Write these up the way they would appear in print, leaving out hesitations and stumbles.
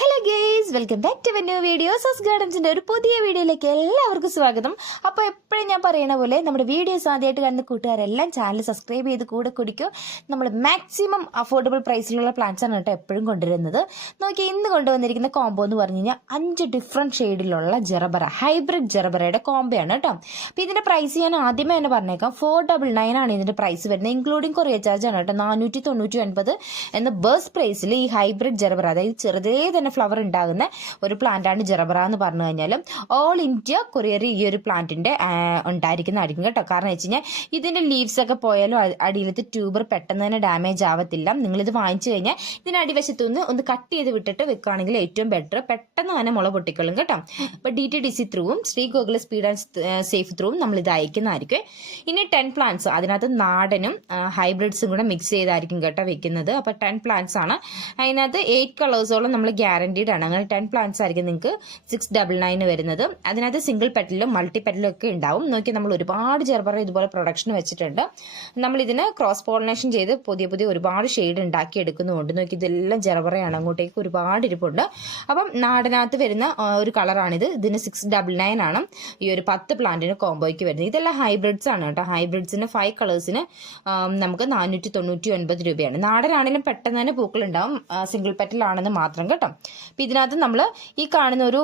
Hello guys, welcome back to new video. സസ് ഗാർഡൻസിന്റെ ഒരു പുതിയ വീഡിയോയിലേക്ക് എല്ലാവർക്കും സ്വാഗതം. അപ്പോൾ എപ്പോഴും ഞാൻ പറയുന്ന പോലെ നമ്മുടെ വീഡിയോസ് ആദ്യമായിട്ട് കാണുന്ന കൂട്ടുകാരെല്ലാം ചാനൽ സബ്സ്ക്രൈബ് ചെയ്ത് കൂടെ കുടിക്കും. നമ്മൾ മാക്സിമം അഫോർഡബിൾ പ്രൈസിലുള്ള പ്ലാന്റ്സ് ആണ് കേട്ടോ എപ്പോഴും കൊണ്ടുവരുന്നത്. നോക്കി ഇന്ന് കൊണ്ടുവന്നിരിക്കുന്ന കോംബോ എന്ന് പറഞ്ഞു കഴിഞ്ഞാൽ 5 ഡിഫറെൻറ്റ് ഷെയ്ഡിലുള്ള ജെറബറ, ഹൈബ്രിഡ് ജെറബറയുടെ കോംബോ ആണ് കേട്ടോ. അപ്പോൾ ഇതിന്റെ പ്രൈസ് ഞാൻ ആദ്യമേ തന്നെ പറഞ്ഞേക്കാം, 499 ആണ് ഇതിന്റെ പ്രൈസ് വരുന്നത്, ഇൻക്ലൂഡിങ് കൊറിയർ ചാർജ് ആണ് കേട്ടോ. 499 എന്ന ബേസ് പ്രൈസിൽ ഈ ഹൈബ്രിഡ് ജെറബറ, അതായത് ചെറുതേ തന്നെ ഫ്ലവർ ഉണ്ടാകുന്ന ഒരു പ്ലാന്റ് ആണ് ജെറബറ എന്ന് പറഞ്ഞു കഴിഞ്ഞാൽ ഓൾ ഇന്ത്യ കൊറിയർ ഈ ഒരു പ്ലാന്റിന്റെ ഉണ്ടായിരിക്കുന്നതായിരിക്കും കേട്ടോ. കാരണം വെച്ച് കഴിഞ്ഞാൽ ഇതിന്റെ ലീവ്സ് ഒക്കെ പോയാലും അടിയിലത്തെ ട്യൂബർ പെട്ടെന്ന് തന്നെ ഡാമേജ് ആവത്തില്ല. നിങ്ങളിത് വാങ്ങിച്ചു കഴിഞ്ഞാൽ ഇതിന് അടിവശത്തു നിന്ന് ഒന്ന് കട്ട് ചെയ്ത് വിട്ടിട്ട് വെക്കുകയാണെങ്കിൽ ഏറ്റവും ബെറ്റർ, പെട്ടെന്ന് തന്നെ മുള പൊട്ടിക്കൊള്ളും കേട്ടോ. അപ്പോൾ DTDC ത്രൂവും Shri Gokula speed and safe ത്രൂവും നമ്മൾ ഇത് അയക്കുന്നതായിരിക്കും. ഇനി 10 പ്ലാന്റ്സ്, അതിനകത്ത് നാടനും ഹൈബ്രിഡ്സും കൂടെ മിക്സ് ചെയ്തായിരിക്കും കേട്ടോ വെക്കുന്നത്. അപ്പോൾ 10 പ്ലാന്റ്സ് ആണ്. അതിനകത്ത് 8 കളേഴ്സോളം നമ്മൾ ഗ്യാരണ്ടീഡ് ആണ്. അങ്ങനെ 10 പ്ലാന്റ്സ് ആയിരിക്കും നിങ്ങൾക്ക് 699 വരുന്നത്. അതിനകത്ത് സിംഗിൾ പെറ്റലും മൾട്ടി പെറ്റലും ഒക്കെ ഉണ്ടാവും. നോക്കി നമ്മൾ ഒരുപാട് ജെറബറ ഇതുപോലെ പ്രൊഡക്ഷൻ വെച്ചിട്ടുണ്ട്. നമ്മൾ ഇതിന് ക്രോസ് പോളിനേഷൻ ചെയ്ത് പുതിയ പുതിയ ഒരുപാട് ഷെയ്ഡ് ഉണ്ടാക്കി എടുക്കുന്നുണ്ട്. നോക്കി ഇതെല്ലാം ജെറബറയാണ്, അങ്ങോട്ടേക്ക് ഒരുപാട് ഇരിപ്പുണ്ട്. അപ്പം നാടിനകത്ത് വരുന്ന ഒരു കളറാണിത്. ഇതിന് 699 ആണ് ഈ ഒരു 10 പ്ലാന്റിന് കോംബോയ്ക്ക് വരുന്നത്. ഇതെല്ലാം ഹൈബ്രിഡ്സ് ആണ് കേട്ടോ. ഹൈബ്രിഡ്സിന് 5 കളേഴ്സിന് നമുക്ക് 499 രൂപയാണ്. നാടനാണെങ്കിലും പെട്ടെന്ന് തന്നെ പൂക്കൾ ഉണ്ടാവും, സിംഗിൾ പെറ്റലാണെന്ന് മാത്രം കേട്ടോ. അപ്പം ഇതിനകത്ത് നമ്മൾ ഈ കാണുന്ന ഒരു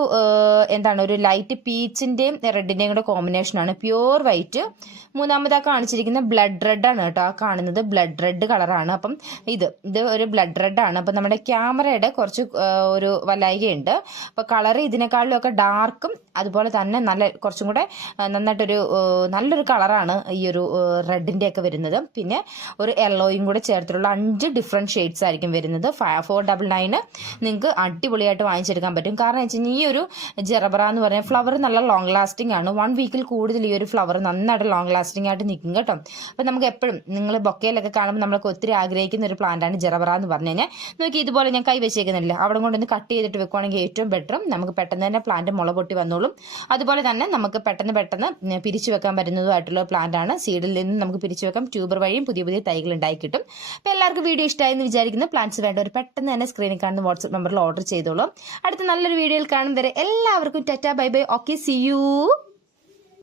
ഒരു ലൈറ്റ് പീച്ചിന്റെയും റെഡിന്റെയും കൂടെ കോമ്പിനേഷനാണ്, പ്യൂർ വൈറ്റ്. മൂന്നാമതാ കാണിച്ചിരിക്കുന്ന ബ്ലഡ് റെഡ് ആണ് കേട്ടോ. ആ കാണുന്നത് ബ്ലഡ് റെഡ് കളറാണ്. അപ്പം ഇത് ഒരു ബ്ലഡ് റെഡ് ആണ്. അപ്പം നമ്മുടെ ക്യാമറയുടെ കുറച്ച് ഒരു വല്ലായികയുണ്ട്. അപ്പൊ കളർ ഇതിനേക്കാളിലും ഒക്കെ ഡാർക്കും അതുപോലെ തന്നെ നല്ല കുറച്ചും കൂടെ നന്നായിട്ടൊരു നല്ലൊരു കളറാണ് ഈ ഒരു റെഡിന്റെ ഒക്കെ വരുന്നത്. പിന്നെ ഒരു യെല്ലോയും കൂടെ ചേർത്തിട്ടുള്ള 5 ഡിഫറെന്റ് ഷെയ്ഡ്സ് ആയിരിക്കും വരുന്നത്. 499 നിങ്ങൾക്ക് അടിപൊളിയായിട്ട് വാങ്ങിച്ചെടുക്കാൻ പറ്റും. കാരണം വെച്ച് കഴിഞ്ഞാൽ ഈ ഒരു ജെറബറ എന്ന് പറഞ്ഞാൽ ഫ്ലവർ നല്ല ലോങ് ലാസ്റ്റിംഗ് ആണ്. 1 വീക്കിൽ കൂടുതൽ ഈ ഒരു ഫ്ലവർ നന്നായിട്ട് ലോങ് ലാസ്റ്റിംഗ് ആയിട്ട് നിൽക്കും കേട്ടോ. അപ്പം നമുക്ക് എപ്പോഴും നിങ്ങൾ ബൊക്കയിലൊക്കെ കാണുമ്പോൾ നമ്മളൊക്കെ ഒത്തിരി ആഗ്രഹിക്കുന്ന ഒരു പ്ലാന്റ് ആണ് ജെറബറ എന്ന് പറഞ്ഞു കഴിഞ്ഞാൽ. നോക്കി ഇതുപോലെ ഞാൻ കൈ വെച്ചേക്കുന്നില്ല, അവിടെ കൊണ്ടൊന്ന് കട്ട് ചെയ്തിട്ട് വെക്കുവാണെങ്കിൽ ഏറ്റവും ബെറ്ററും. നമുക്ക് പെട്ടെന്ന് തന്നെ പ്ലാന്റ് മുള പൊട്ടി വന്നോളും. അതുപോലെ തന്നെ നമുക്ക് പെട്ടെന്ന് പിരിച്ചു വെക്കാൻ പറ്റുന്നതുമായിട്ടുള്ള പ്ലാന്റ് ആണ്. സീഡിൽ നിന്ന് നമുക്ക് പിരിച്ചു വെക്കാം, ട്യൂബർ വഴിയും പുതിയ പുതിയ തൈകൾ ഉണ്ടായി കിട്ടും. അപ്പോൾ എല്ലാവർക്കും വീഡിയോ ഇഷ്ടമായി എന്ന് വിചാരിക്കുന്നു. പ്ലാന്റ്സ് വേണ്ടവർ പെട്ടെന്ന് തന്നെ സ്ക്രീനിൽ കാണുന്ന വാട്സ്ആപ്പ് നമ്പറിൽ ഓർഡർ ചെയ്തോളൂ. അടുത്ത നല്ലൊരു വീഡിയോയിൽ കാണും വരെ എല്ലാവർക്കും tata bye bye. Okay, see U.